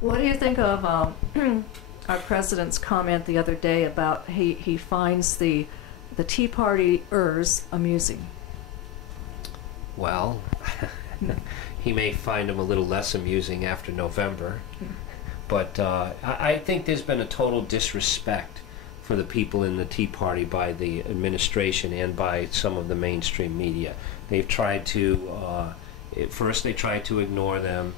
What do you think of our president's comment the other day about he finds the Tea Partyers amusing? Well, he may find them a little less amusing after November, but I think there's been a total disrespect for the people in the Tea Party by the administration and by some of the mainstream media. They've tried to, first they tried to ignore them,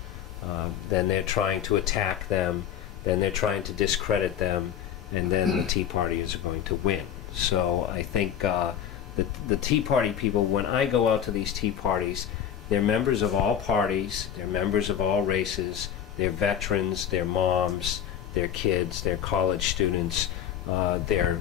then they're trying to attack them, then they're trying to discredit them, and then the Tea Partyers are going to win. So I think the Tea Party people, when I go out to these tea parties, they're members of all parties, they're members of all races, they're veterans, they're moms, they're kids, they're college students, they're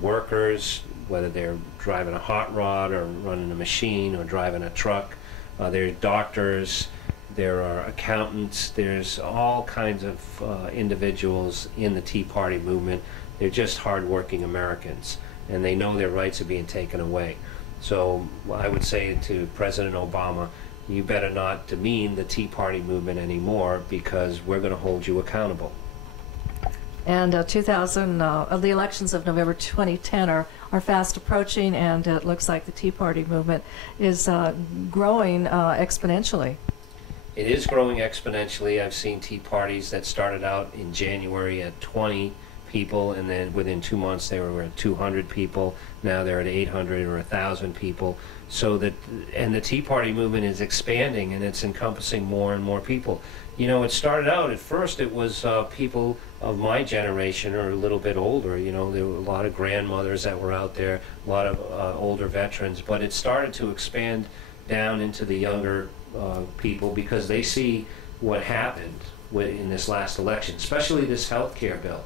workers, whether they're driving a hot rod or running a machine or driving a truck. They're doctors, there are accountants, there's all kinds of individuals in the Tea Party movement. They're just hardworking Americans, and they know their rights are being taken away. So I would say to President Obama, you better not demean the Tea Party movement anymore, because we're going to hold you accountable. And the elections of November 2010 are fast approaching, and it looks like the Tea Party movement is growing exponentially. It is growing exponentially. I've seen tea parties that started out in January at 20 people, and then within 2 months they were at 200 people. Now they're at 800 or 1,000 people. So that, and the Tea Party movement is expanding, and it's encompassing more and more people. You know, it started out, at first it was people of my generation or a little bit older. You know, there were a lot of grandmothers that were out there, a lot of older veterans, but it started to expand down into the younger people, because they see what happened in this last election, especially this health care bill.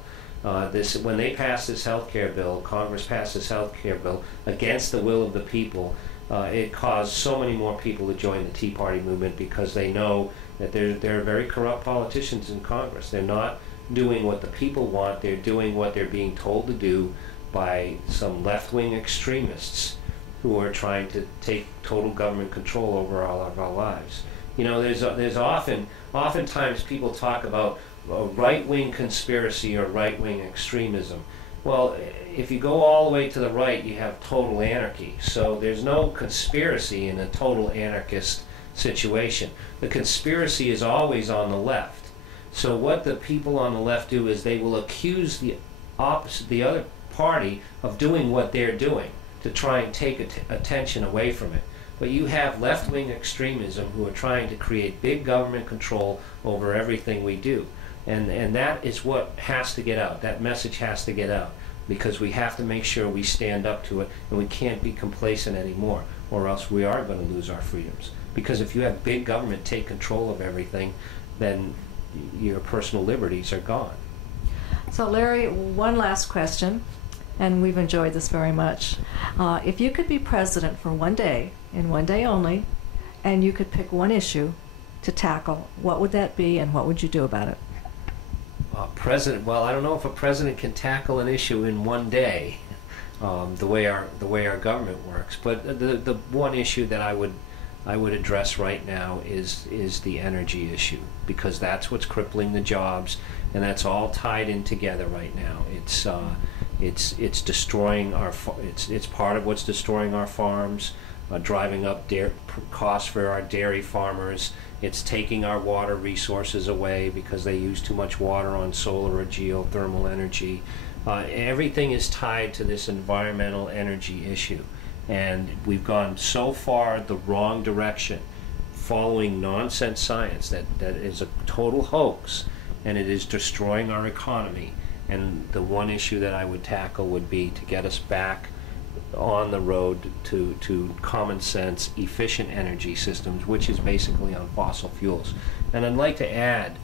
When they passed this health care bill, Congress passed this health care bill against the will of the people, it caused so many more people to join the Tea Party movement, because they know that there are very corrupt politicians in Congress. They're not doing what the people want, they're doing what they're being told to do by some left-wing extremists who are trying to take total government control over all of our lives. You know, there's oftentimes people talk about a right-wing conspiracy or right-wing extremism. Well, if you go all the way to the right, you have total anarchy. So there's no conspiracy in a total anarchist situation. The conspiracy is always on the left. So what the people on the left do is they will accuse the other party of doing what they're doing to try and take attention away from it. But you have left-wing extremism who are trying to create big government control over everything we do. And that is what has to get out. That message has to get out, because we have to make sure we stand up to it, and we can't be complacent anymore, or else we are going to lose our freedoms. Because if you have big government take control of everything, then your personal liberties are gone. So Larry, one last question, and we've enjoyed this very much. If you could be president for one day, and one day only, and you could pick one issue to tackle, what would that be, and what would you do about it? President, well, I don't know if a president can tackle an issue in one day, the way our government works. But the one issue that I would address right now is the energy issue, because that's what's crippling the jobs, and that's all tied in together right now. It's destroying it's part of what's destroying our farms, driving up costs for our dairy farmers. It's taking our water resources away because they use too much water on solar or geothermal energy. Everything is tied to this environmental energy issue, and we've gone so far the wrong direction, following nonsense science that is a total hoax, and it is destroying our economy. And the one issue that I would tackle would be to get us back on the road to common sense, efficient energy systems, which is basically on fossil fuels. And I'd like to add,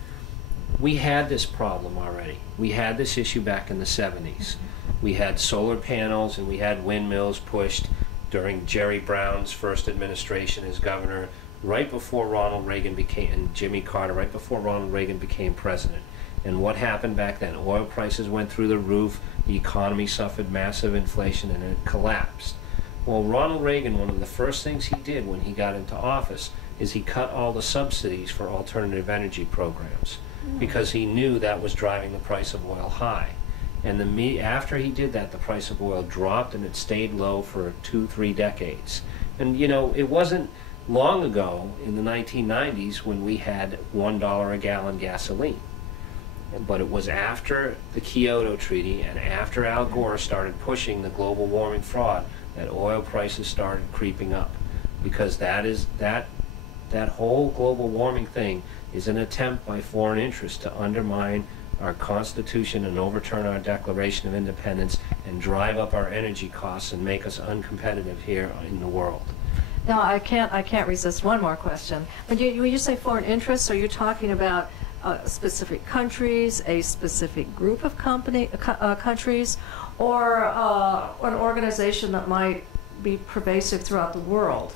we had this problem already. We had this issue back in the 70s. We had solar panels and we had windmills pushed during Jerry Brown's first administration as governor, right before Ronald Reagan became, and Jimmy Carter, right before Ronald Reagan became president. And what happened back then? Oil prices went through the roof, the economy suffered massive inflation, and it collapsed. Well, Ronald Reagan, one of the first things he did when he got into office is he cut all the subsidies for alternative energy programs because he knew that was driving the price of oil high. And after he did that, the price of oil dropped and it stayed low for 2-3 decades. And you know, it wasn't long ago in the 1990s when we had $1 a gallon gasoline. But it was after the Kyoto Treaty and after Al Gore started pushing the global warming fraud that oil prices started creeping up. Because that whole global warming thing is an attempt by foreign interests to undermine our Constitution and overturn our Declaration of Independence and drive up our energy costs and make us uncompetitive here in the world. Now, I can't resist one more question. When you say foreign interests, are you talking about specific countries, a specific group of countries, or an organization that might be pervasive throughout the world?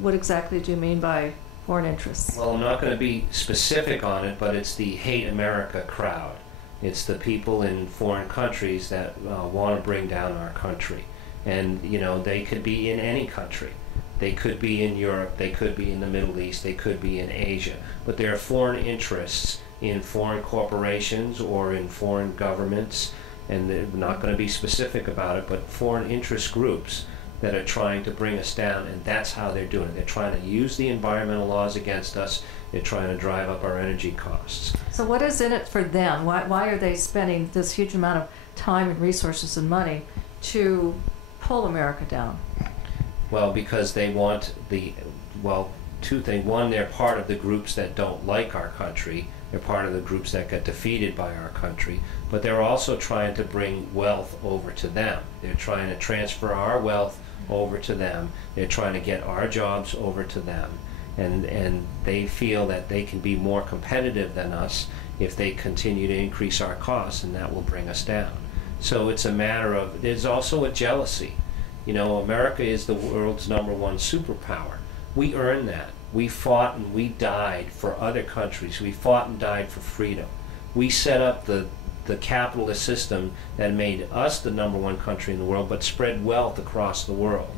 What exactly do you mean by foreign interests? Well, I'm not going to be specific on it, but it's the Hate America crowd. It's the people in foreign countries that want to bring down our country. And, you know, they could be in any country. They could be in Europe, they could be in the Middle East, they could be in Asia. But there are foreign interests in foreign corporations or in foreign governments, and they're not going to be specific about it, but foreign interest groups that are trying to bring us down, and that's how they're doing it. They're trying to use the environmental laws against us. They're trying to drive up our energy costs. So what is in it for them? Why are they spending this huge amount of time and resources and money to pull America down? Well, because they want two things. One, they're part of the groups that don't like our country. They're part of the groups that got defeated by our country. But they're also trying to bring wealth over to them. They're trying to transfer our wealth over to them. They're trying to get our jobs over to them. And they feel that they can be more competitive than us if they continue to increase our costs, and that will bring us down. So it's a matter of, there's also a jealousy. You know, America is the world's #1 superpower. We earned that. We fought and we died for other countries. We fought and died for freedom. We set up the capitalist system that made us the #1 country in the world, but spread wealth across the world.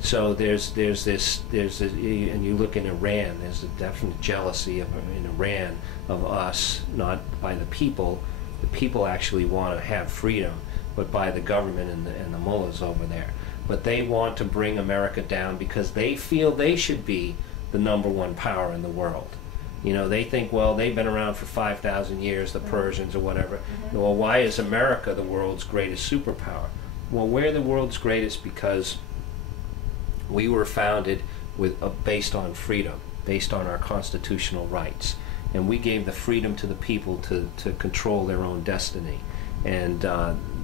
So there's this, and you look in Iran, there's a definite jealousy in Iran of us, not by the people. The people actually want to have freedom, but by the government and the mullahs over there. But they want to bring America down because they feel they should be the #1 power in the world. You know, they think, well, they've been around for 5,000 years, the Persians or whatever. Well, why is America the world's greatest superpower? Well, we're the world's greatest because we were founded based on freedom, based on our constitutional rights. And we gave the freedom to the people to control their own destiny. And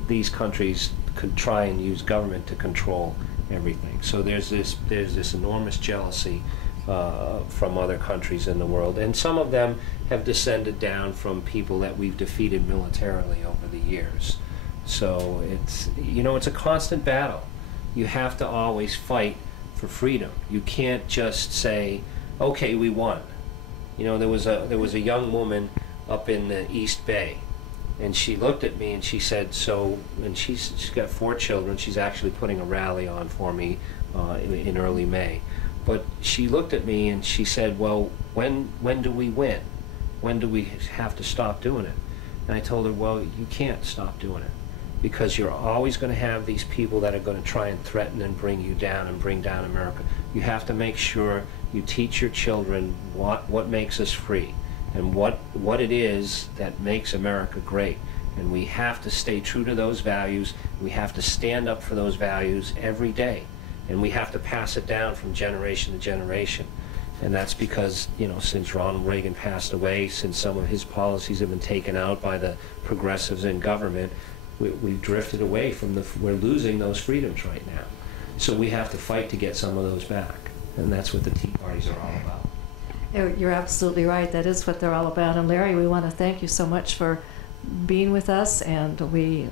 these countries could try and use government to control everything. So there's this enormous jealousy from other countries in the world, and some of them have descended down from people that we've defeated militarily over the years. So it's, you know, it's a constant battle. You have to always fight for freedom. You can't just say, okay, we won. You know, there was a young woman up in the East Bay, and she looked at me and she said, so, and she's got 4 children. She's actually putting a rally on for me in early May. But she looked at me and she said, well, when do we win? When do we have to stop doing it? And I told her, well, you can't stop doing it, because you're always going to have these people that are going to try and threaten and bring you down and bring down America. You have to make sure you teach your children what makes us free and what it is that makes America great. And we have to stay true to those values. We have to stand up for those values every day. And we have to pass it down from generation to generation. And that's because, you know, since Ronald Reagan passed away, since some of his policies have been taken out by the progressives in government, we've drifted away from we're losing those freedoms right now. So we have to fight to get some of those back. And that's what the Tea Parties are all about. You're absolutely right. That is what they're all about. And Larry, we want to thank you so much for being with us, and we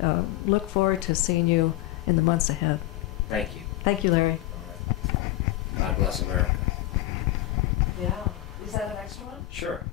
look forward to seeing you in the months ahead. Thank you. Thank you, Larry. God bless America. Yeah. Is that an extra one? Sure.